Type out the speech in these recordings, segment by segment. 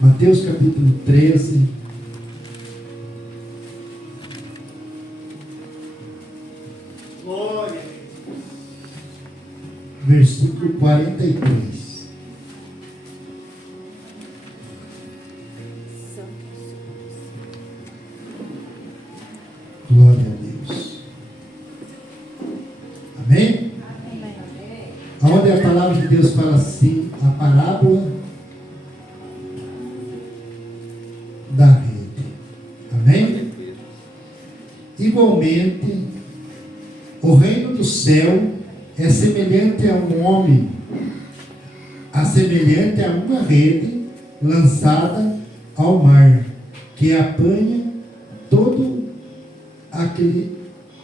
Mateus capítulo 13. Glória. Versículo 43. Glória a Deus. Amém? Onde a palavra de Deus fala assim, a parábola da rede. Amém? Igualmente, o reino do céu é semelhante a um homem, semelhante a uma rede lançada ao mar, que apanha todo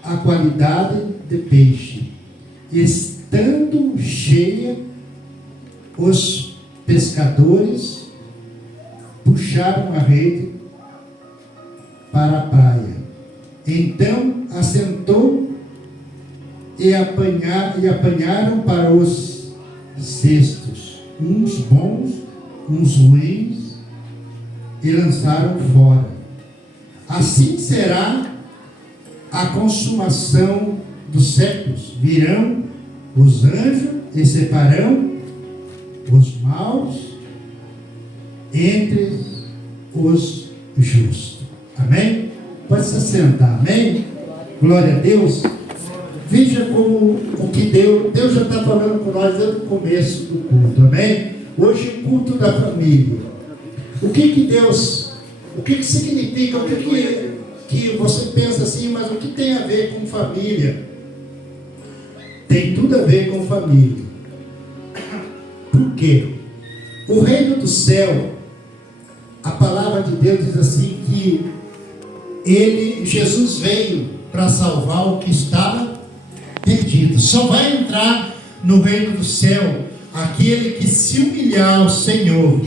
a qualidade de peixe. Estando cheia, os pescadores puxaram a rede para a praia. Então assentou e apanharam para os cestos, uns bons, uns ruins, e lançaram fora. Assim será a consumação dos séculos. Virão os anjos e separarão os maus entre os justos. Amém? Pode se sentar. Amém? Glória a Deus. Veja como o que Deus já está falando com nós desde o começo do culto. Amém? Hoje o culto da família. O que significa, que você pensa assim, mas o que tem a ver com família? Tem tudo a ver com família. Por quê? O reino do céu, a palavra de Deus diz assim que Jesus veio para salvar o que estava perdido. Só vai entrar no reino do céu aquele que se humilhar ao Senhor,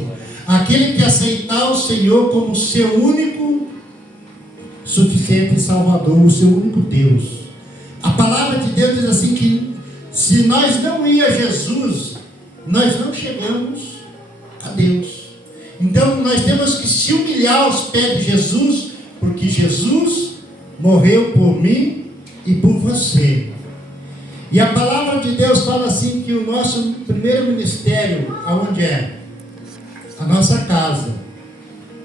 aquele que aceitar o Senhor como seu único suficiente Salvador, o seu único Deus. A palavra de Deus diz assim que se nós não ir a Jesus, nós não chegamos a Deus. Então nós temos que se humilhar aos pés de Jesus, porque Jesus morreu por mim e por você. E a palavra de Deus fala assim que o nosso primeiro ministério, aonde é? A nossa casa,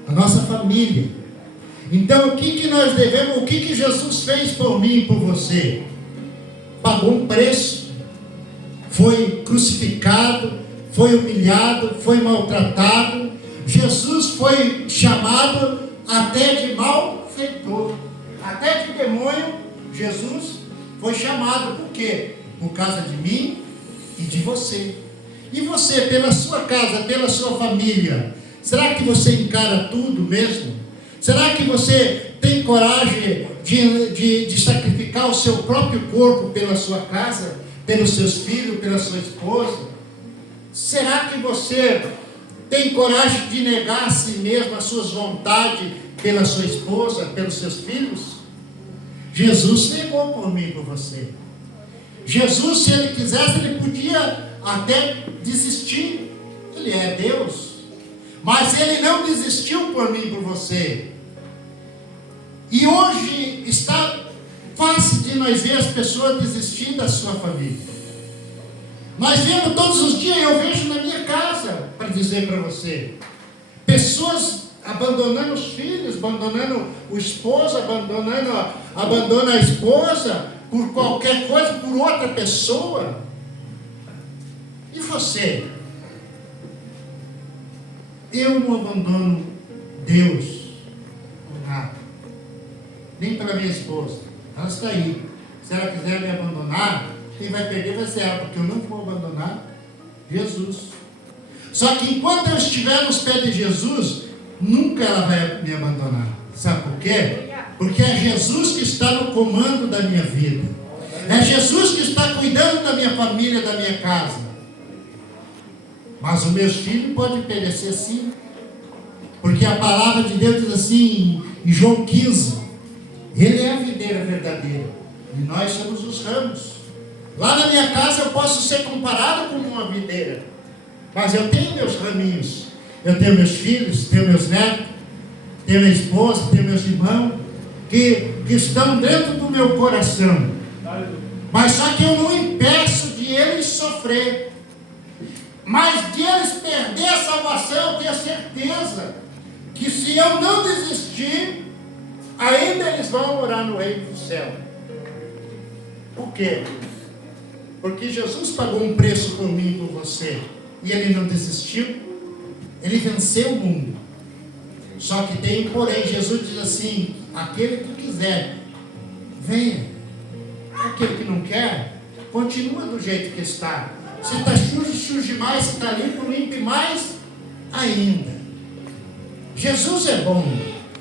a nossa família. Então o que nós devemos, o que Jesus fez por mim e por você? Pagou um preço, foi crucificado, foi humilhado, foi maltratado. Jesus foi chamado até de malfeitor, até de demônio. Jesus foi chamado, por quê? Por causa de mim e de você. E você, pela sua casa, pela sua família, será que você encara tudo mesmo? Será que você tem coragem de sacrificar o seu próprio corpo pela sua casa, pelos seus filhos, pela sua esposa? Será que você tem coragem de negar a si mesmo as suas vontades pela sua esposa, pelos seus filhos? Jesus negou por mim e por você. Jesus, se ele quisesse, ele podia até desistir. Ele é Deus. Mas ele não desistiu por mim e por você. E hoje está fácil de nós ver as pessoas desistindo da sua família. Nós vemos todos os dias, eu vejo na minha casa, para dizer para você, pessoas abandonando os filhos, abandonando o esposo, abandona a esposa por qualquer coisa, por outra pessoa. E você? Eu não abandono Deus por nada, nem pela minha esposa. Ela está aí. Se ela quiser me abandonar, quem vai perder vai ser ela, porque eu não vou abandonar Jesus. Só que enquanto eu estiver nos pés de Jesus, nunca ela vai me abandonar. Sabe por quê? Porque é Jesus que está no comando da minha vida. É Jesus que está cuidando da minha família, da minha casa. Mas os meus filhos podem perecer sim. Porque a palavra de Deus diz assim, em João 15, Ele é a videira verdadeira e nós somos os ramos. Lá na minha casa eu posso ser comparado com uma videira, mas eu tenho meus raminhos. Eu tenho meus filhos, tenho meus netos, tenho minha esposa, tenho meus irmãos, que estão dentro do meu coração. Mas só que eu não impeço de eles sofrer. Mas de eles perder a salvação, eu tenho certeza que se eu não desistir, ainda eles vão morar no reino do céu. Por quê? Porque Jesus pagou um preço por mim e por você. E Ele não desistiu. Ele venceu o mundo. Só que tem um porém. Jesus diz assim: aquele que quiser, venha. Aquele que não quer, continua do jeito que está. Se está sujo, suje mais. Se está limpo, limpe mais ainda. Jesus é bom.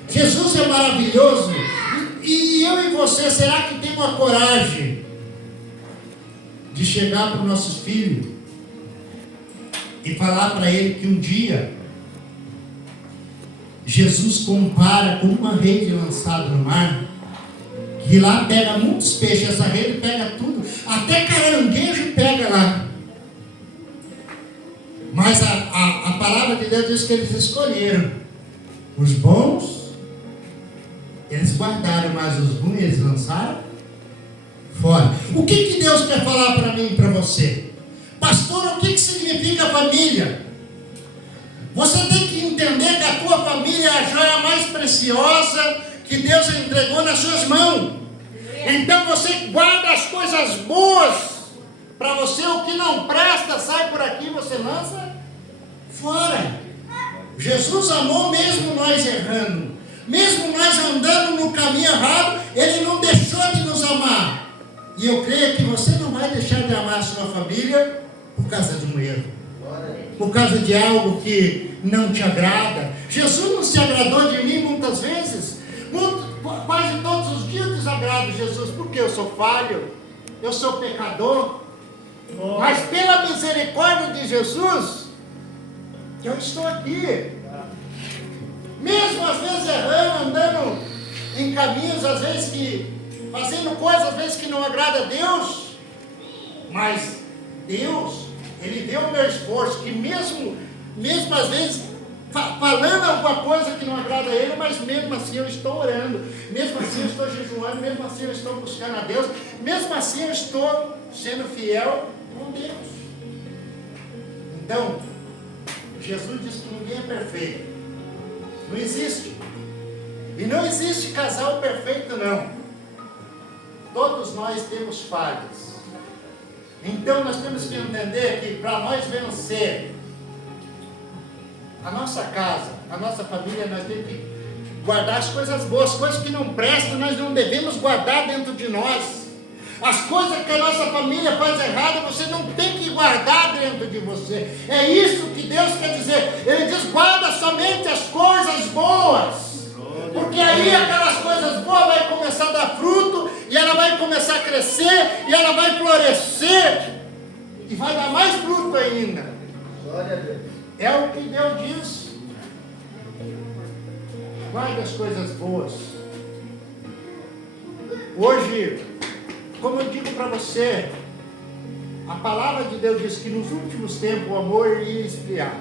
Jesus é maravilhoso. E eu e você, será que tem uma coragem de chegar para os nossos filhos e falar para ele que um dia Jesus compara com uma rede lançada no mar, que lá pega muitos peixes, essa rede pega tudo, até caranguejo pega lá. Mas a palavra de Deus diz que eles escolheram os bons, eles guardaram, mas os ruins eles lançaram fora. O que Deus quer falar para mim e para você? Pastor, o que significa família? Você tem que entender que a tua família é a joia mais preciosa que Deus entregou nas suas mãos. Então você guarda as coisas boas para você, o que não presta sai por aqui, você lança fora. Jesus amou mesmo nós errando, mesmo nós andando no caminho errado, Ele não deixou de nos amar. E eu creio que você não vai deixar de amar a sua família por causa de um erro, por causa de algo que não te agrada. Jesus não se agradou de mim muitas vezes, quase todos os dias desagrado Jesus, porque eu sou falho, eu sou pecador, mas pela misericórdia de Jesus, eu estou aqui, mesmo às vezes errando, andando em caminhos, às vezes que, fazendo coisas às vezes que não agrada a Deus, mas Deus, Ele vê o meu esforço, que mesmo às vezes falando alguma coisa que não agrada a Ele, mas mesmo assim eu estou orando, mesmo assim eu estou jejuando, mesmo assim eu estou buscando a Deus, mesmo assim eu estou sendo fiel com Deus. Então, Jesus diz que ninguém é perfeito, não existe, e não existe casal perfeito não, todos nós temos falhas. Então nós temos que entender que para nós vencer a nossa casa, a nossa família, nós temos que guardar as coisas boas, coisas que não prestam, nós não devemos guardar dentro de nós. As coisas que a nossa família faz errado, você não tem que guardar dentro de você. É isso que Deus quer dizer. Ele diz: guarda somente as coisas boas, porque aí aquelas coisas boas vai começar a dar fruto, e ela vai começar a crescer, e ela vai florescer, e vai dar mais fruto ainda. Glória a Deus. É o que Deus diz. Guarde as coisas boas. Hoje, como eu digo para você, a palavra de Deus diz que nos últimos tempos o amor iria esfriar.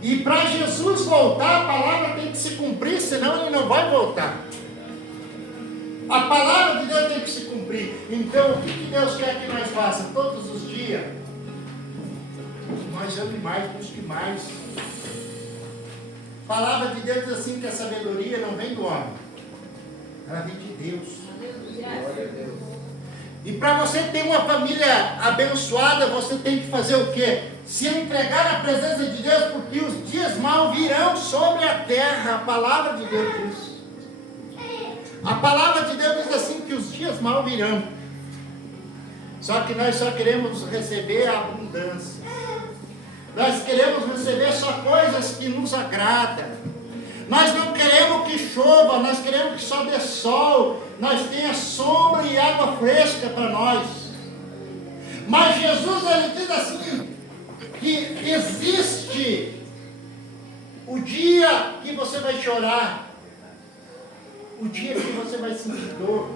E para Jesus voltar, a palavra tem que se cumprir, senão Ele não vai voltar. A palavra de Deus tem que se cumprir. Então, o que Deus quer que nós façamos todos os dias? Nós ame mais, busque mais. A palavra de Deus diz assim, que a sabedoria não vem do homem, ela vem de Deus. Glória a Deus. E para você ter uma família abençoada, você tem que fazer o quê? Se entregar à presença de Deus, porque os dias maus virão sobre a terra. A palavra de Deus diz. A palavra de Deus diz assim, que os dias maus virão. Só que nós só queremos receber a abundância. Nós queremos receber só coisas que nos agradam. Nós não queremos que chova, nós queremos que só dê sol, nós tenha sombra e água fresca para nós. Mas Jesus, Ele diz assim, que existe o dia que você vai chorar, o dia que você vai sentir dor,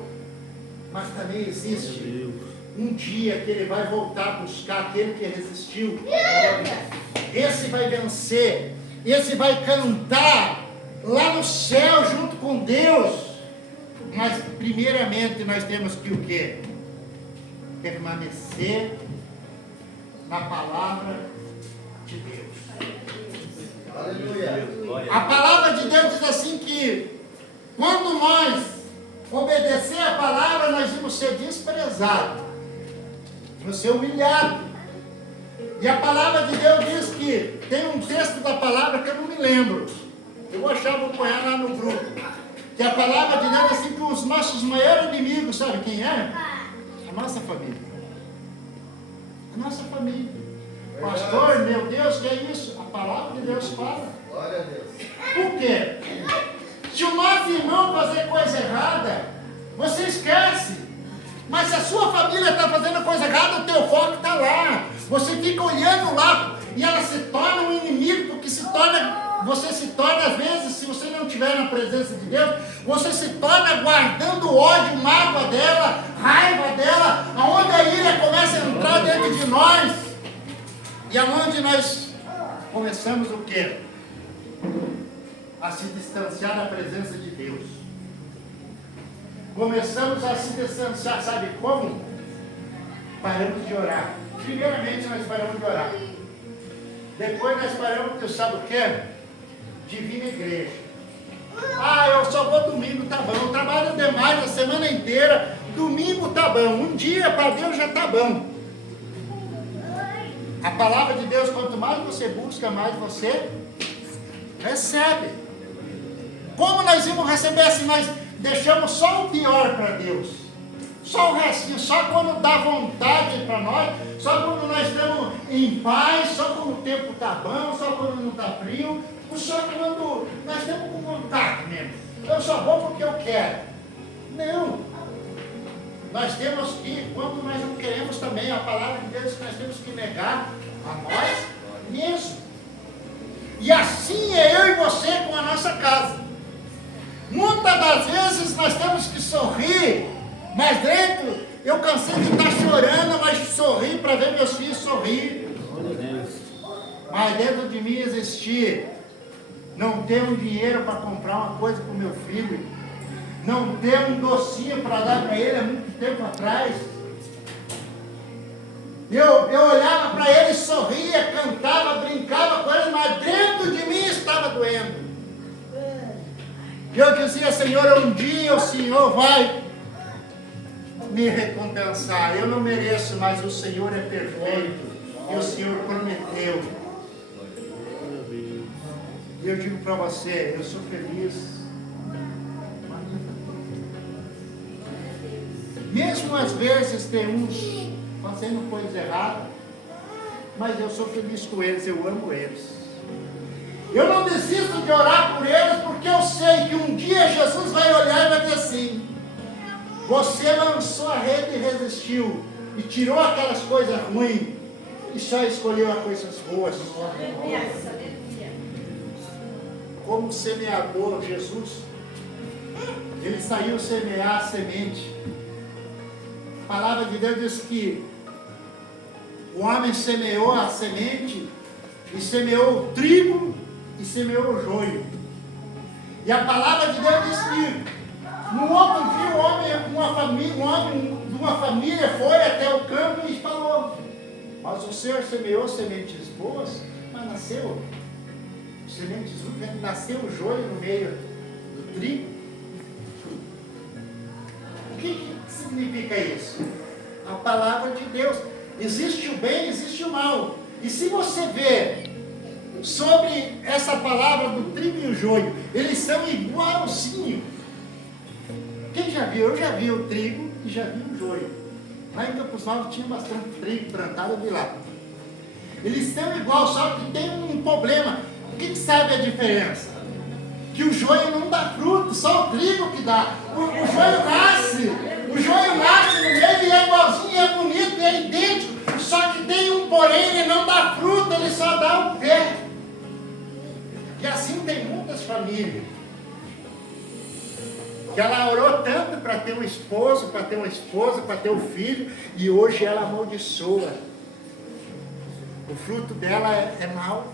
mas também existe um dia que ele vai voltar a buscar aquele que resistiu. Esse vai vencer. Esse vai cantar lá no céu junto com Deus. Mas primeiramente nós temos que o quê? Permanecer na palavra de Deus. Aleluia. A palavra de Deus diz assim que quando nós obedecer a palavra, nós vamos ser desprezados, vamos ser humilhados. E a palavra de Deus diz que tem um texto da palavra que eu não me lembro. Eu vou achar, vou pôr lá no grupo. Que a palavra de Deus é assim que os nossos maiores inimigos, sabe quem é? A nossa família. A nossa família. Pastor, meu Deus, que é isso? A palavra de Deus fala. Glória a Deus. Por quê? Se o nosso irmão fazer coisa errada, você esquece. Mas se a sua família está fazendo coisa errada, o teu foco está lá. Você fica olhando lá e ela se torna um inimigo, porque você se torna, às vezes, se você não estiver na presença de Deus, você se torna guardando ódio, mágoa dela, raiva dela, aonde a ira começa a entrar dentro de nós. E aonde nós começamos o quê? A se distanciar da presença de Deus. Começamos a se distanciar, sabe como? Paramos de orar. Primeiramente nós paramos de orar. Depois nós paramos de, sabe o quê? De vir na igreja. Ah, eu só vou domingo, tá bom. Eu trabalho demais a semana inteira. Domingo tá bom. Um dia para Deus já tá bom. A palavra de Deus, quanto mais você busca, mais você recebe. Como nós vamos receber se nós deixamos só o pior para Deus? Só o restinho, só quando dá vontade para nós, só quando nós estamos em paz, só quando o tempo está bom, só quando não está frio, só quando nós estamos com vontade mesmo. Eu só vou porque eu quero. Não. Nós temos que, quando nós não queremos também, a palavra de Deus, nós temos que negar a nós mesmos. E assim é eu e você com a nossa casa. Muitas das vezes nós temos que sorrir, mas dentro, eu cansei de estar chorando, mas sorri para ver meus filhos sorrir. Mas dentro de mim existir, não ter um dinheiro para comprar uma coisa para o meu filho, não ter um docinho para dar para ele há muito tempo atrás. Eu olhava para ele, sorria, cantava, brincava com ele, mas dentro de mim estava doendo. Eu dizia, Senhor, um dia o Senhor vai me recompensar. Eu não mereço, mas o Senhor é perfeito. E o Senhor prometeu. E eu digo para você, eu sou feliz. Mesmo às vezes tem uns fazendo coisas erradas, mas eu sou feliz com eles, eu amo eles. Eu não desisto de orar por eles, porque eu sei que um dia Jesus vai olhar e vai dizer assim: você lançou a rede e resistiu, e tirou aquelas coisas ruins, e só escolheu as coisas boas. Como semeador, Jesus, ele saiu semear a semente. A palavra de Deus diz que o homem semeou a semente, e semeou o trigo, e semeou o joio. E a palavra de Deus diz que no outro dia um homem de uma família foi até o campo e falou: mas o Senhor semeou sementes boas, mas nasceu sementes ruins, nasceu o joio no meio do trigo. O que significa isso? A palavra de Deus. Existe o bem, existe o mal. E se você vê sobre essa palavra do trigo e o joio, eles são igualzinhos. Quem já viu? Eu já vi o trigo e já vi o joio. Lá em Campos Novos tinha bastante trigo plantado, eu vi lá. Eles são igual, só que tem um problema. O que sabe a diferença? Que o joio não dá fruto, só o trigo que dá. O joio nasce no meio e é igualzinho, é bonito, é idêntico. Só que tem um porém, ele não dá fruto, ele só dá o pé. E assim tem muitas famílias. Que ela orou tanto para ter um esposo, para ter uma esposa, para ter um filho, e hoje ela amaldiçoa. O fruto dela é mau.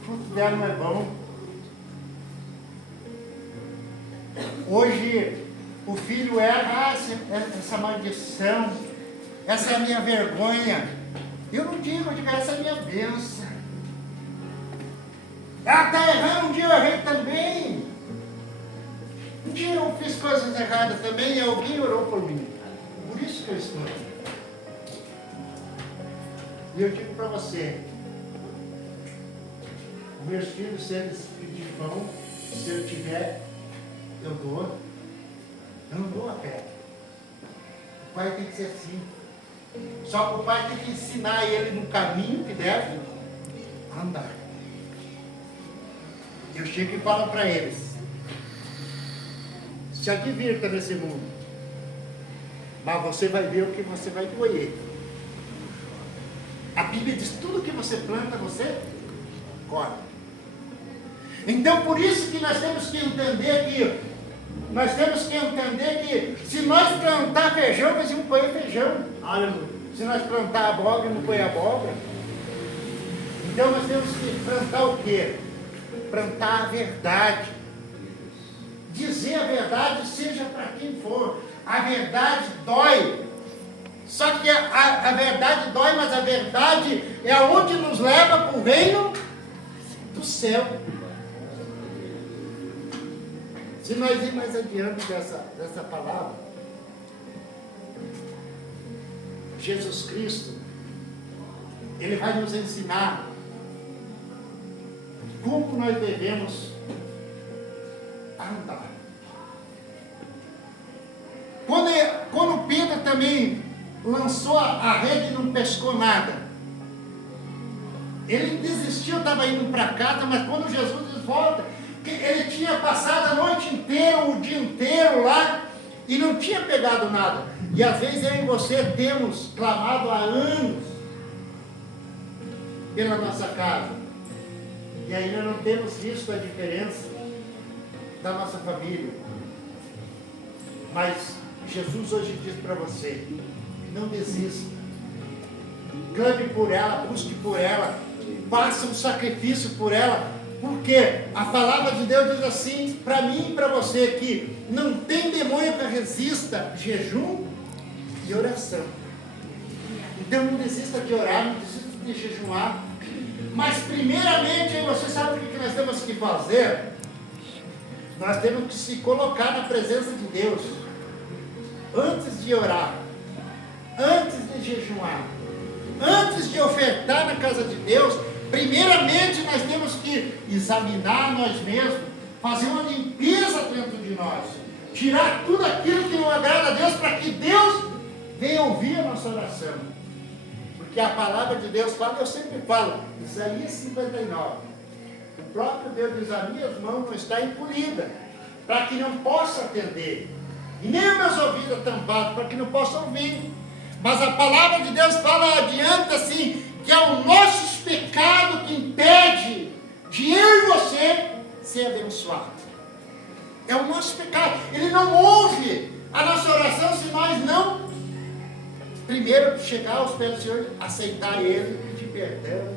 O fruto dela não é bom. Hoje o filho erra, essa maldição, essa é a minha vergonha. Eu digo, essa é a minha bênção. Ela está errando, um dia eu errei também. Um dia eu fiz coisas erradas também e alguém orou por mim. Por isso que eu estou aqui. E eu digo para você, meus filhos, se eles pedirem pão, se eu tiver, eu dou. Eu não dou a pé. O pai tem que ser assim. Só que o pai tem que ensinar ele no caminho que deve andar. Eu chego e falo para eles: se divirta nesse mundo, mas você vai ver o que você vai colher. A Bíblia diz: tudo que você planta, você colhe. Então por isso que nós temos que entender que se nós plantar feijão, nós vamos colher feijão. Aleluia. Se nós plantar abóbora, vamos colher abóbora. Então nós temos que plantar o quê? Plantar a verdade. Dizer a verdade, seja para quem for. A verdade dói. Só que a verdade dói, mas a verdade é aonde nos leva para o reino do céu. Se nós ir mais adiante dessa palavra, Jesus Cristo, Ele vai nos ensinar como nós devemos andar. Quando Pedro também lançou a rede e não pescou nada, ele desistiu, estava indo para casa, mas quando Jesus volta, ele tinha passado a noite inteira, o dia inteiro lá, e não tinha pegado nada. E às vezes eu e você temos clamado há anos pela nossa casa, e ainda não temos visto a diferença da nossa família. Mas Jesus hoje diz para você: não desista, clame por ela, busque por ela, faça um sacrifício por ela, porque a palavra de Deus diz assim para mim e para você, que não tem demônio que resista jejum e oração. Então não desista de orar, não desista de jejuar, mas primeiramente você sabe o que nós temos que fazer? Nós temos que se colocar na presença de Deus antes de orar, antes de jejuar, antes de ofertar na casa de Deus. Primeiramente nós temos que examinar nós mesmos, fazer uma limpeza dentro de nós, tirar tudo aquilo que não agrada a Deus, para que Deus venha ouvir a nossa oração. Porque a palavra de Deus fala, eu sempre falo, Isaías 59, o próprio Deus diz: as minhas mãos não estão encolhidas, para que não possa atender, e nem os meus ouvidos tampados, para que não possa ouvir. Mas a palavra de Deus fala adiante assim, que é o nosso pecado que impede de eu e você ser abençoado. É o nosso pecado. Ele não ouve a nossa oração se nós não primeiro chegar aos pés do Senhor, aceitar Ele, pedir perdão,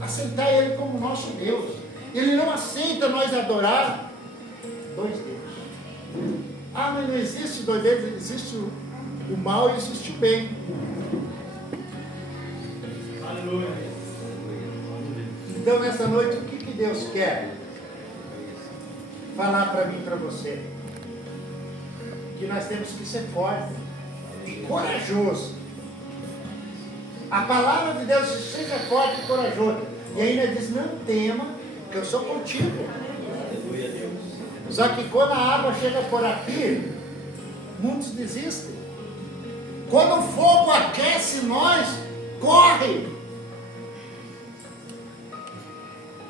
aceitar Ele como nosso Deus. Ele não aceita nós adorar dois deuses. Ah, mas não existe dois deuses, existe o mal e existe o bem. Aleluia. Então nessa noite, o que Deus quer falar para mim e para você? Que nós temos que ser fortes e corajosos. A palavra de Deus diz: seja forte e corajoso. E ainda diz: não tema, que eu sou contigo. Só que quando a água chega por aqui, muitos desistem. Quando o fogo aquece nós, corre.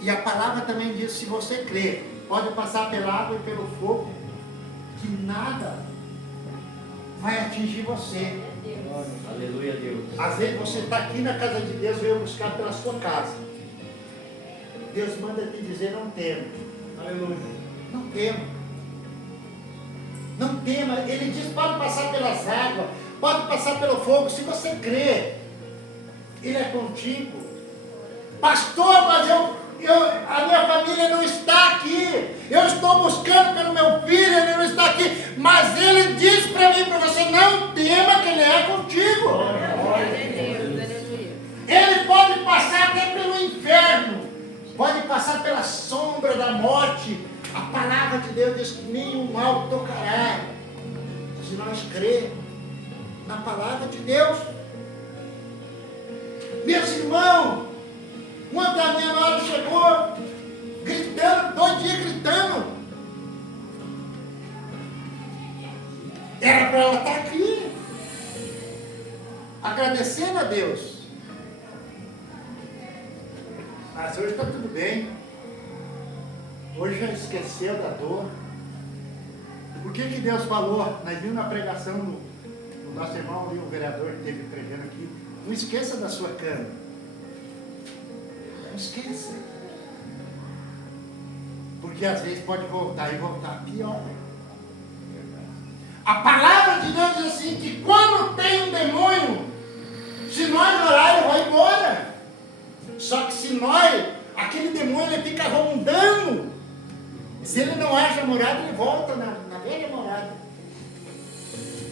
E a palavra também diz: se você crer, pode passar pela água e pelo fogo, que nada vai atingir você. Aleluia, Deus. Às vezes você está aqui na casa de Deus, veio buscar pela sua casa. Deus manda te dizer: não tema. Aleluia. Não tema. Não tema. Ele diz, pode passar pelas águas, pode passar pelo fogo, se você crê. Ele é contigo. Pastor, mas a minha família não está aqui. Eu estou buscando pelo meu filho, ele não está aqui. Mas ele diz para mim, para você, não tema que ele é contigo. Ele pode passar até pelo inferno, pode passar pela sombra da morte. A palavra de Deus diz que nenhum mal tocará, se nós crermos na palavra de Deus. Meus irmãos, quando a minha hora chegou, gritando, 2 dias gritando, era para ela estar aqui, agradecendo a Deus. Mas hoje está tudo bem. Hoje já esqueceu da dor. Por que Deus falou? Nós vimos na pregação do nosso irmão ali, o vereador que esteve pregando aqui. Não esqueça da sua cama. Não esqueça. Porque às vezes pode voltar e voltar pior. A palavra de Deus diz assim, que quando tem um demônio, se nós orar, ele vai embora. Só que se nós, aquele demônio, ele fica rondando. Se ele não acha morada, ele volta na velha morada.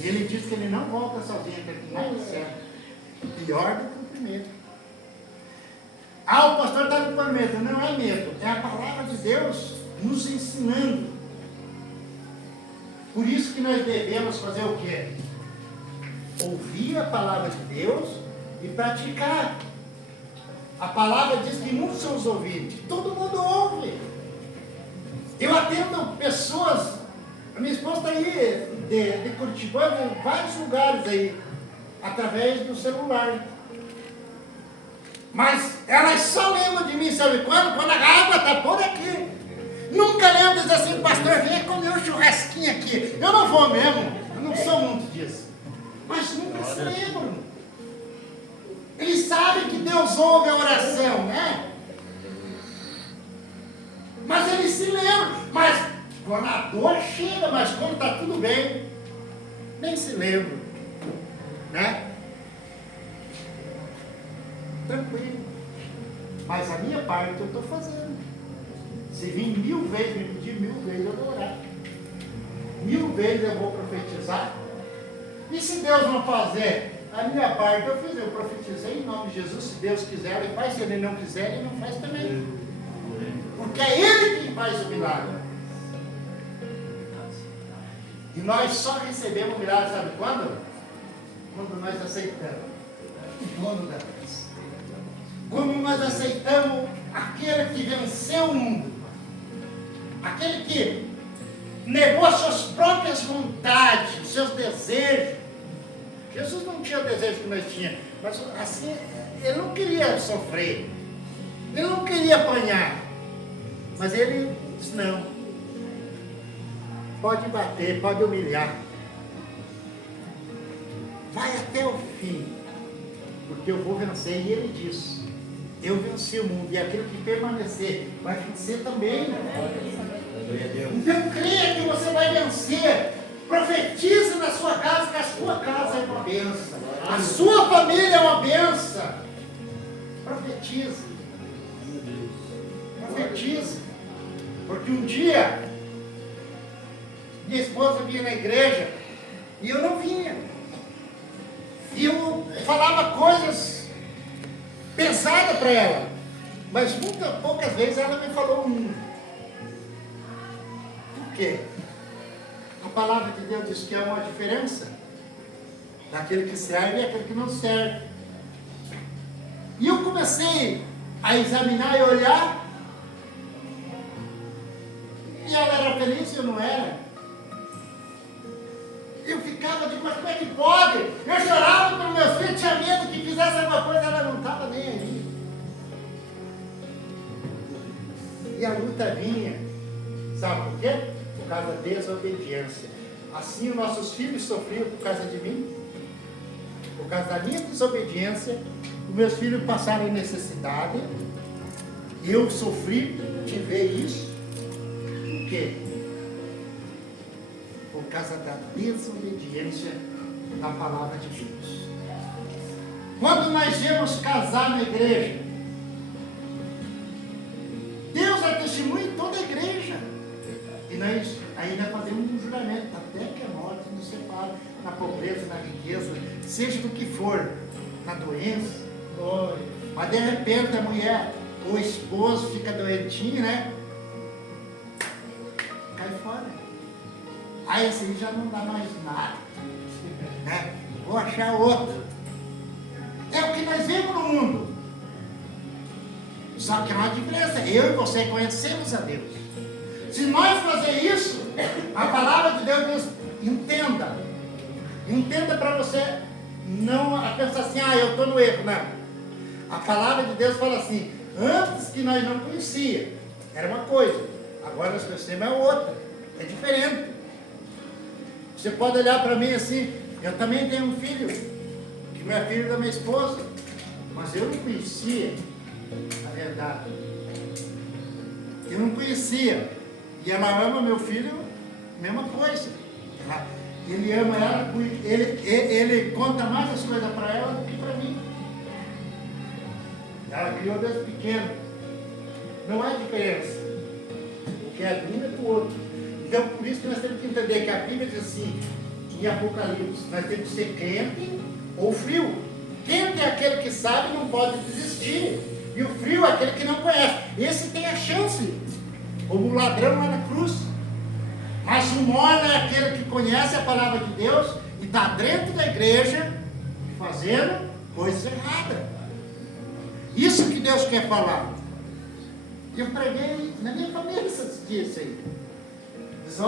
E ele diz que ele não volta sozinho, que ele não certo. Pior do que o primeiro. O pastor está com medo. Não é medo, é a palavra de Deus nos ensinando. Por isso que nós devemos fazer o quê? Ouvir a palavra de Deus e praticar. A palavra diz que muitos são os ouvintes. Todo mundo ouve. Eu atendo pessoas, a minha esposa está aí de Curitiba, em vários lugares aí, através do celular. Mas elas só lembram de mim, sabe quando? Quando a água está por aqui. Nunca lembro de dizer assim, pastor, venha comer um churrasquinho aqui. Eu não vou mesmo, eu não sou muito disso. Mas nunca se lembram. Eles sabem que Deus ouve a oração, né? Mas eles se lembram. Mas quando a dor chega, mas quando está tudo bem, nem se lembram. Né? Tranquilo. Mas a minha parte eu estou fazendo. Se vir 1000 vezes, me pedir 1000 vezes, eu vou orar. 1000 vezes eu vou profetizar. E se Deus não fazer a minha parte, eu fiz, eu profetizei em nome de Jesus. Se Deus quiser, Ele faz. Se Ele não quiser, Ele não faz também. Porque é Ele quem faz o milagre. E nós só recebemos o milagre, sabe quando? Quando nós aceitamos o dono da vez. Quando nós aceitamos aquele que venceu o mundo. Aquele que negou as suas próprias vontades, os seus desejos. Jesus não tinha o desejo que nós tínhamos, mas assim, ele não queria sofrer, ele não queria apanhar, mas ele disse, não, pode bater, pode humilhar, vai até o fim, porque eu vou vencer. E ele disse, eu venci o mundo, e aquilo que permanecer vai vencer também. Então creia que você vai vencer. Profetize na sua casa, que a sua casa é uma bênção, a sua família é uma bênção. Profetize. Profetize. Porque um dia minha esposa vinha na igreja e eu não vinha. E eu falava coisas pesadas para ela, mas poucas vezes ela me falou uma. Por quê? A palavra de Deus diz que há uma diferença daquele que serve e aquele que não serve. E eu comecei a examinar e olhar, e ela era feliz e eu não era. Eu ficava, digo, mas como é que pode? Eu chorava pelo meu filho, tinha medo que fizesse alguma coisa, ela não estava nem aí. E a luta vinha, sabe por quê? Por causa da desobediência. Assim os nossos filhos sofriam por causa de mim, por causa da minha desobediência. Os meus filhos passaram necessidade, eu sofri de ver isso. Por quê? Por por causa da desobediência da palavra de Deus. Quando nós viemos casar na igreja, Deus é testemunha em toda a igreja. E nós ainda fazemos um juramento, até que a morte nos separe, na pobreza, na riqueza, seja do que for, na doença. Mas de repente a mulher, o esposo fica doentinho, né? Cai fora. Aí assim já não dá mais nada, né? Vou achar outro. É o que nós vemos no mundo. Só que há uma diferença. Eu e você conhecemos a Deus. Se nós fazer isso, a palavra de Deus diz, entenda. Entenda para você não pensar assim, eu estou no erro. Não. A palavra de Deus fala assim, antes que nós não conhecíamos, era uma coisa. Agora nós conhecemos é outra. É diferente. Você pode olhar para mim assim, eu também tenho um filho, que não é filho da minha esposa, mas eu não conhecia a verdade. Eu não conhecia. E ela ama meu filho, mesma coisa. Ele ama ela, ele conta mais as coisas para ela do que para mim. Ela criou desde pequeno. Não há diferença. O que é de um é do outro. Então, por isso que nós temos que entender que a Bíblia diz assim, em Apocalipse, nós temos que ser quente ou frio. Quente é aquele que sabe e não pode desistir. E o frio é aquele que não conhece. Esse tem a chance. Como o ladrão lá na cruz. Mas o morno é aquele que conhece a palavra de Deus e está dentro da igreja fazendo coisas erradas. Isso que Deus quer falar. Eu preguei na minha família esses dias aí. Diz,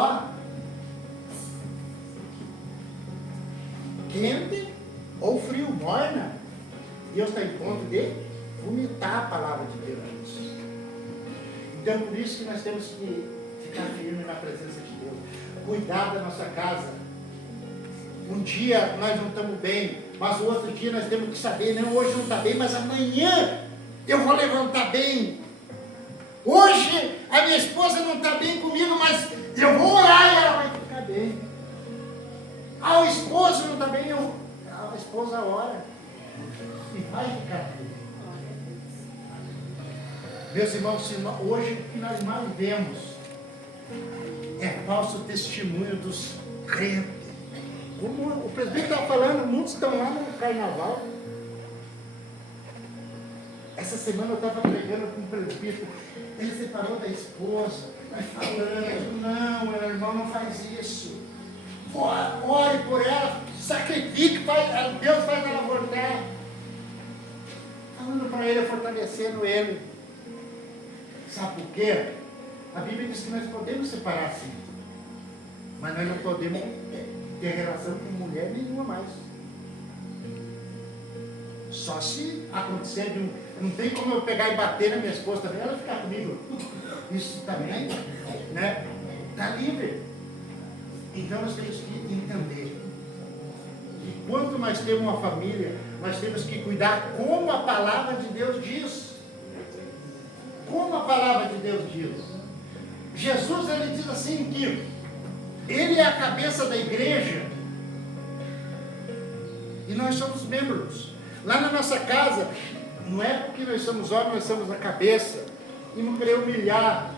quente ou frio, morna, Deus está em ponto de vomitar a palavra de Deus. Então, por isso que nós temos que ficar firme na presença de Deus. Cuidar da nossa casa. Um dia nós não estamos bem, mas o outro dia nós temos que saber, não, hoje não está bem, mas amanhã eu vou levantar bem. Hoje a minha esposa não está bem comigo, mas eu vou orar e ela vai ficar bem. O esposo não está bem, a esposa ora e vai ficar bem. Meus irmãos, hoje o que nós mais vemos é falso testemunho dos crentes. Como o presbítero estava falando, muitos estão lá no carnaval. Essa semana eu estava pregando com um presbítero, ele separou da esposa, mas falando, não, meu irmão, não faz isso. Ore por ela, sacrifique, Deus faz ela voltar. Falando para ele, fortalecendo ele. Sabe por quê? A Bíblia diz que nós podemos separar sim, mas nós não podemos ter relação com mulher nenhuma mais. Só se acontecer de não tem como eu pegar e bater na minha esposa também, ela ficar comigo. Isso também, né? Está livre. Então nós temos que entender que quando nós temos uma família, nós temos que cuidar como a palavra de Deus diz. Como a palavra de Deus diz. Jesus, ele diz assim que ele é a cabeça da igreja e nós somos membros. Lá na nossa casa, não é porque nós somos homens, nós somos a cabeça e não querer humilhar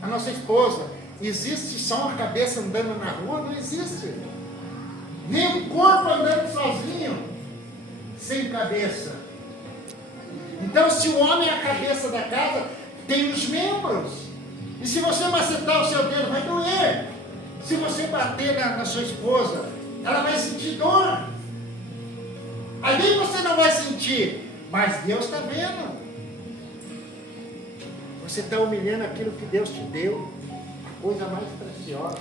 a nossa esposa. Existe só uma cabeça andando na rua? Não existe. Nem um corpo andando sozinho, sem cabeça. Então, se o homem é a cabeça da casa, tem os membros. E se você macetar o seu dedo, vai doer. Se você bater na sua esposa, ela vai sentir dor. Ali você não vai sentir, mas Deus está vendo. Você está humilhando aquilo que Deus te deu, a coisa mais preciosa,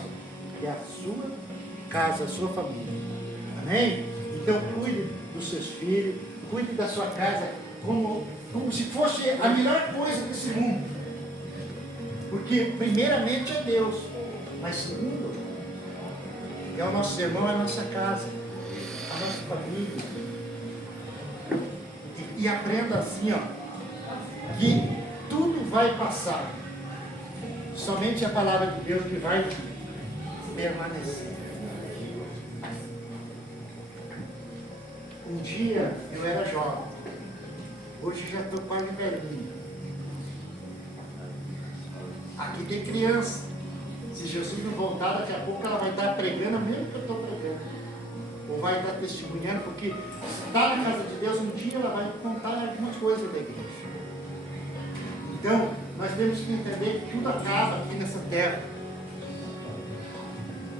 que é a sua casa, a sua família. Amém? Então cuide dos seus filhos, cuide da sua casa como se fosse a melhor coisa desse mundo. Porque primeiramente é Deus, mas segundo é o nosso irmão, é a nossa casa, a nossa família. E aprenda assim, que tudo vai passar. Somente a palavra de Deus que vai permanecer. Um dia eu era jovem, hoje já estou quase velhinho. Aqui tem criança. Se Jesus não voltar, daqui a pouco ela vai estar pregando, mesmo que eu estou pregando. Ou vai estar testemunhando, porque se está na casa de Deus, um dia ela vai contar algumas coisas da igreja. Então, nós temos que entender que tudo acaba aqui nessa terra.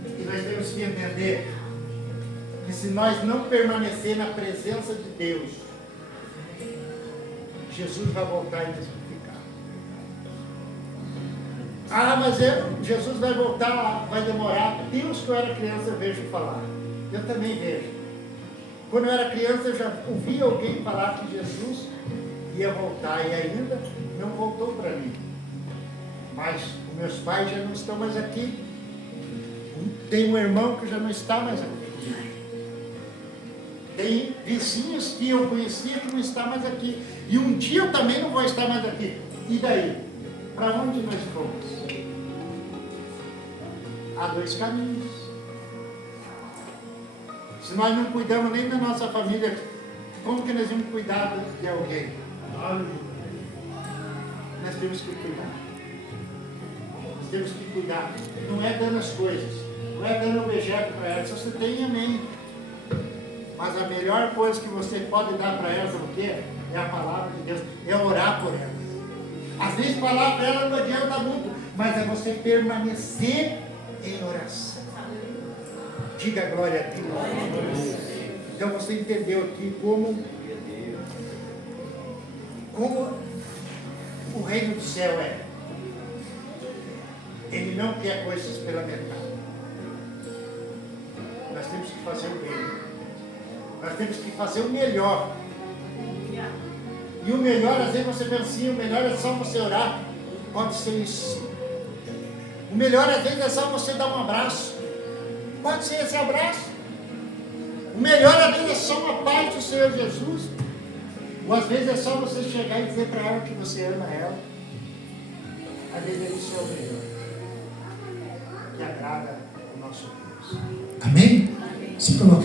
E nós temos que entender que se nós não permanecer na presença de Deus, Jesus vai voltar e nos ficar. Ah, mas Jesus vai voltar, vai demorar. Deus, que eu era criança, eu vejo falar. Eu também vejo. Quando eu era criança, eu já ouvi alguém falar que Jesus ia voltar e ainda não voltou para mim. Mas os meus pais já não estão mais aqui. Tem um irmão que já não está mais aqui. Tem vizinhos que eu conhecia que não está mais aqui. E um dia eu também não vou estar mais aqui. E daí? Para onde nós vamos? Há dois caminhos. Se nós não cuidamos nem da nossa família, como que nós vamos cuidar de alguém? Nós temos que cuidar. Nós temos que cuidar. Não é dando as coisas, não é dando objeto para elas. Se você tem, amém. Mas a melhor coisa que você pode dar para elas, o quê? É a palavra de Deus, é orar por elas. Às vezes falar para elas não adianta muito, mas é você permanecer em oração. Diga glória a Deus. Então você entendeu aqui como o reino do céu é. Ele não quer coisas pela metade. Nós temos que fazer o bem. Nós temos que fazer o melhor. E o melhor, às vezes você pensa assim, o melhor é só você orar. Pode ser isso. O melhor, às vezes, é só você dar um abraço. Pode ser esse abraço. O melhor, às vezes, é só uma paz do Senhor Jesus. Ou às vezes é só você chegar e dizer para ela que você ama ela. Às vezes isso é o melhor. Que agrada o nosso Deus. Amém? Se coloca.